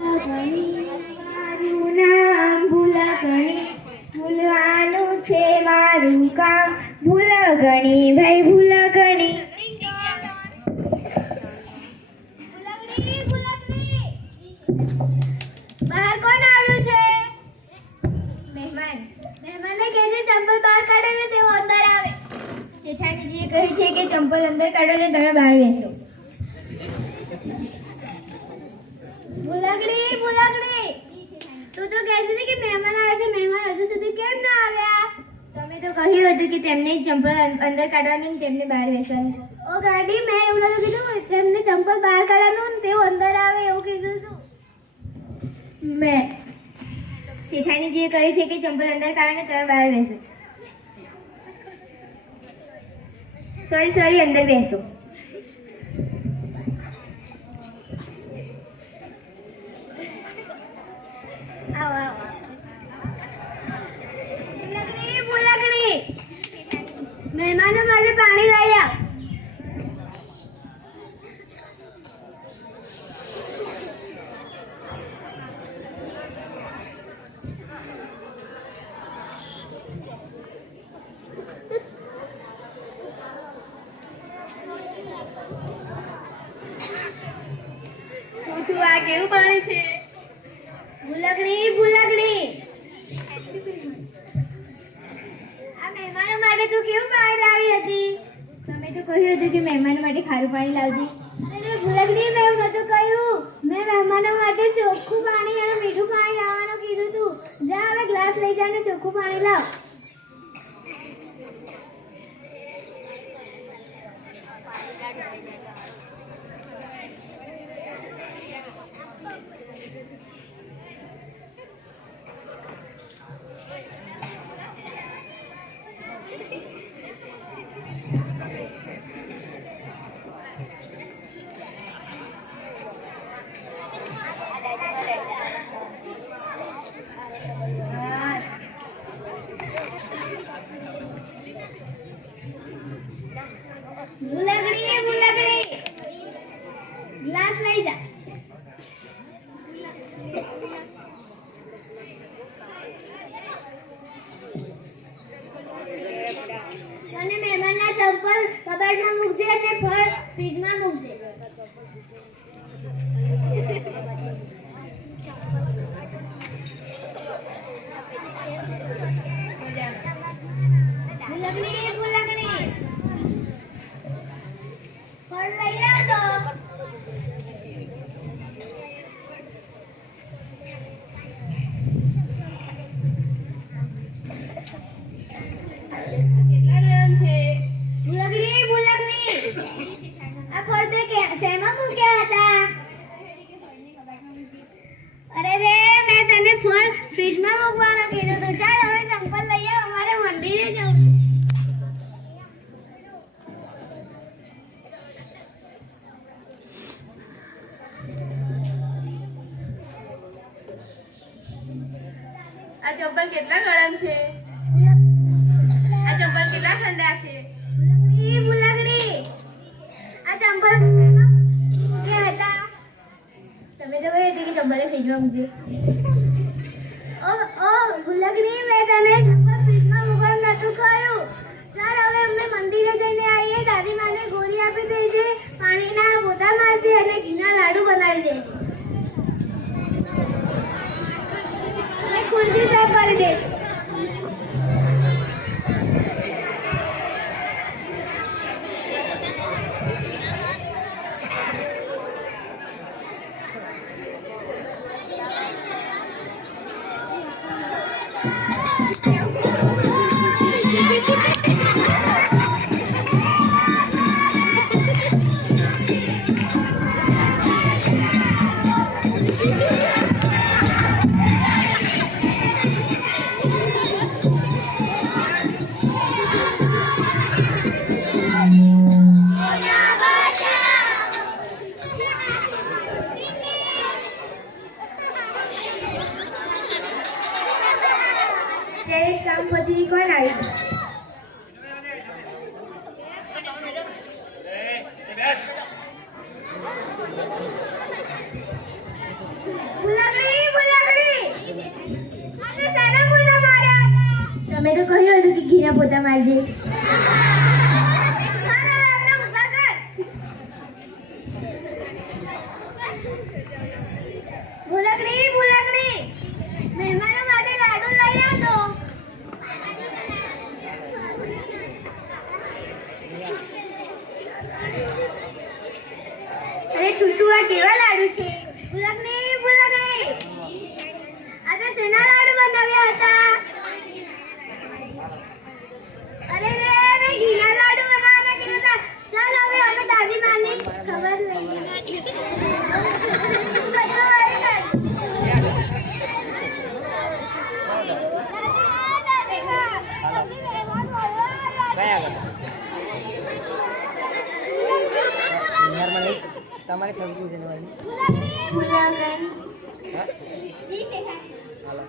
મારું નામ ભૂલગણી, ભૂલવાનું છે મારું કામ. ભૂલગણી ભાઈ ભૂલગણી. બહાર કોણ આવ્યું છે? મહેમાન. મહેમાનને કહેજે ચંપલ બહાર કાઢો ને તેઓ અંદર આવે. જેઠાણીજીએ કહ્યું છે કે ચંપલ અંદર કાઢો ને તમે બહાર બેસો. ભૂલગણી, ભૂલગણી, તું તો કહેતી હતી કે મહેમાન આવે છે. મહેમાન હજુ સુધી કેમ ના આવ્યા? તમે તો કહ્યું હતું કે તેમને ચંપલ અંદર કાઢવાનું ને તેમને બહાર બેસવાનું. ઓ ગાડી, મેં એવું નતું કીધું. તેમને ચંપલ બહાર કાઢવાનું ને તેઓ અંદર આવે એવું કીધું હતું. મેં શેઠાણીજીએ કહ્યું છે કે ચંપલ અંદર કાઢો ને તમે બહાર બેસો. સોરી, અંદર બેસો. ભૂલગણી, મહેમાનો માટે પાણી લઈ આવ. આ કેવું પાણી છે? ભૂલગણી, ભૂલગણી, આ મહેમાનો માટે તું કેવું પાણી લાવી હતી? તમે તો કહ્યું હતું કે મહેમાનો માટે ખારું પાણી લાવજે. અરે ભૂલગણી, મેં એવું નતું કહ્યું. મેં મહેમાનો માટે ચોખ્ખું પાણી અને મીઠું પાણી લાવવાનું કીધું તું. જા હવે ગ્લાસ લઈ જા ને ચોખ્ખું પાણી લાવ. ભૂલગણી, ભૂલગણી, ગ્લાસ લઈ જા. અને મહેમાનના ચંપલ કબાટમાં મૂકજે અને ફળ ફ્રીજમાં મૂકજે. ભૂલગણી, ભૂલગણી, ફળ લઈ આવજો. ભૂલગણી, ભૂલગણી, આ ફળ તે શેમાં મૂક્યા હતા? અરે રે, મેં તને ફળ ફ્રીજમાં મૂકવાનું કીધું તું. ચાલ હવે ચંપલ લઈ આવ, અમારે મંદિરે જવું. આ ચંપલ કેટલા ગરમ છે? આ ચંપલ કેટલા ઠંડા છે? ભૂલગણી, આ ચંપલ મૂક્યા હતા. તમે તો કહી હતી કે ચંપલ ફ્રીજમાં મૂકજે. ઓ ભૂલગણી, મેં તને ચંપલ ફ્રીજમાં મૂકવાનું નતું કહ્યું. ચાલ હવે અમને મંદિરે જઈને આવીએ. દાદી માને ગોળી આપી દેજે, પાણીના પોતા મારજે અને ઘીના લાડુ બનાવી દેજે. અને ખુરશી સાફ કરી દેજે. કામ પતી કોણ આવી? અહીંયા પોતા મારજે મારા એમને ઊભા કર. ભૂલકડી ભૂલકડી મહેમાનો માટે લાડુ લઈ આવજો. અરે છૂટુ આ કેવા લાડુ છે? ભૂલકડી ભૂલકડી આ તો શેના લાડુ બનાવ્યા હતા? અરે રે મેં ઘીના લાડુ બનાવવાના કીધું હતા. ચાલ હવે અમે દાદી માની ખબર લઈએ. તમારે 26 જાન્યુઆરી ભૂલકડી હા જી શેઠા. હાલો